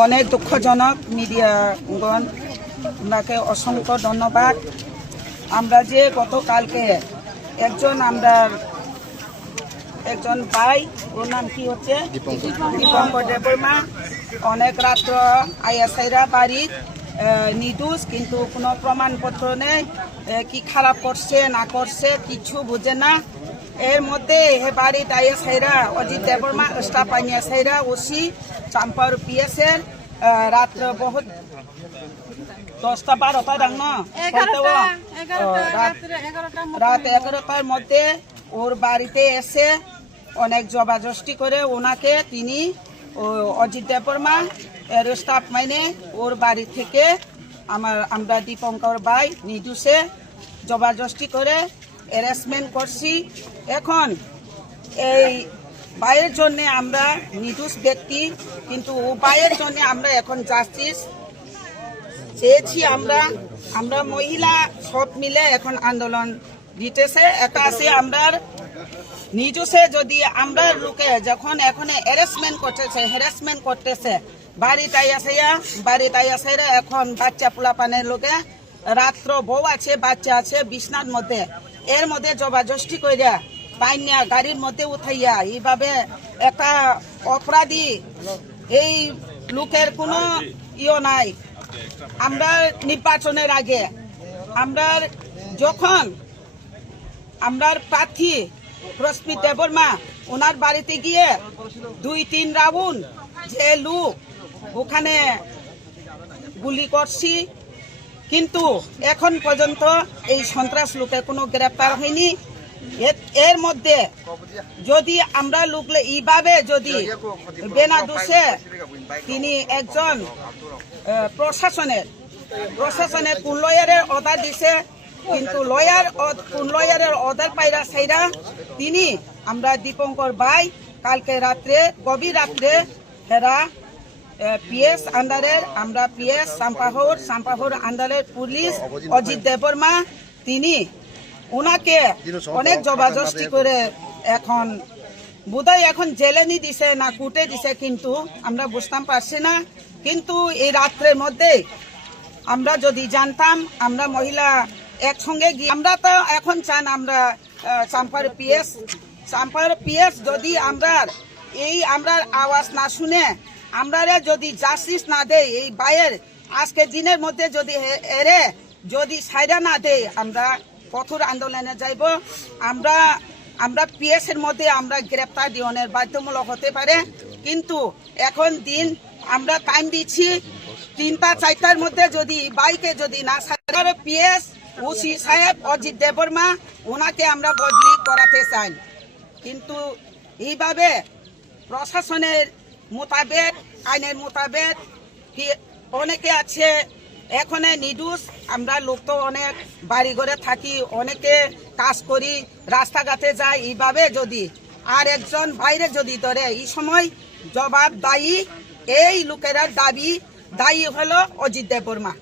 অনেক দুঃখজনক মিডিয়াগণ, আপনাকে অসংখ্য ধন্যবাদ। আমরা যে গতকালকে একজন ভাই, ওর নাম কি হচ্ছে দীপঙ্কর দেববর্মা, অনেক রাত্র আইএসআইরা বাড়ির নির্দোষ, কিন্তু কোনো প্রমাণপত্র নেই, কি খারাপ করছে না করছে কিছু বুঝে না। এর মধ্যে বাড়ির আইএসআইরা অজিত দেববর্মা স্টাফ আইএসআইরা ওসি চাম্পার পিএসের রাত্র বহুত 10টা-12টা ডাং না রাত 11টার মধ্যে ওর বাড়িতে এসে অনেক জবাজস্তি করে ওনাকে তিনি অজিত দেববর্মা এর স্টাফ মাইনে ওর বাড়ি থেকে আমরা দীপঙ্কর ভাই নির্দোষে জবাজস্তি করে অ্যারেস্টমেন্ট করছি। এখন এই ভাইয়ের জন্য আমরা নির্দোষ ব্যক্তি, কিন্তু ভাইয়ের জন্য আমরা এখন জাস্টিস চেয়েছি। আমরা মহিলা সব মিলে এখন আন্দোলন দিতেছে। একটা আছে আমরা নির্দোষে যদি আমরা লোকে যখন এখন হ্যারাসমেন্ট করতেছে বাড়িতে আইয়াছেরা এখন বাচ্চা পোলাপানের লোকে রাত্র বউ আছে বাচ্চা আছে বিছনার মধ্যে, এর মধ্যে জবাজস্তি কইরা পাইনিয়া গাড়ির মধ্যে উঠাইয়া এইভাবে একটা অপরাধী, এই লোকের কোনো নাই। আমরা নির্বাচনের আগে যখন আমরা প্রার্থী প্রস্মিত দেববর্মা ওনার বাড়িতে গিয়ে 2-3 রাউন্ড যে লোক ওখানে গুলি করছি, কিন্তু এখন পর্যন্ত এই সন্ত্রাস লোকের কোনো গ্রেপ্তার হয়নি। এর মধ্যে যদি আমরা লোকলে এইভাবে যদি বেনা দোষে তিনি একজন প্রশাসনের কোন লয়ারের অর্ডার দিছে, কিন্তু কোন লয়ারের অর্ডার পাইরা সাইরা তিনি আমরা দীপঙ্কর ভাই কালকে রাত্রে গভীর রাত্রে হেরা পিএস আন্ডারের আমরা পিএস সাম্পাহর আন্ডারের পুলিশ অজিত দেববর্মা তিনি ওনাকে অনেক জবাজস্তি করে এখন বোধহয় এখন জেলে নি দিছে না কোর্টে দিছে, কিন্তু আমরা বুঝতাম পারছি না। কিন্তু এই রাত্রের মধ্যে আমরা যদি জানতাম আমরা মহিলা একসঙ্গে গিয়ে আমরা তো এখন চান আমরা চাম্পার পিএস যদি আমরা আওয়াজ না শুনে আমরা যদি জাস্টিস না দেয় এই বাইয়ের আজকের দিনের মধ্যে যদি সাইডা না দেয় আমরা কঠোর আন্দোলনে যাইব। আমরা পিএস এর মধ্যে আমরা গ্রেপ্তার দিওনের বাধ্যমূলক হতে পারে, কিন্তু এখন দিন আমরা টাইম দিচ্ছি 3টা-4টার মধ্যে যদি বাইকে যদি না সাইডার পিএস ওসি সাহেব অজিত দেববর্মা ওনাকে আমরা বদলি করাতে চাই, কিন্তু এইভাবে প্রশাসনের মোতাবেক আইনের মোতাবেক অনেকে আছে এখানে নির্দোষ। আমরা লোক তো অনেক বাড়ি ঘরে থাকি, অনেকে কাজ করি, রাস্তাঘাটে যাই, এইভাবে যদি আর একজন বাইরে যদি ধরে এই সময় জবাব দায়ী এই লোকেরা দায়ী হলো অজিত দেববর্মা।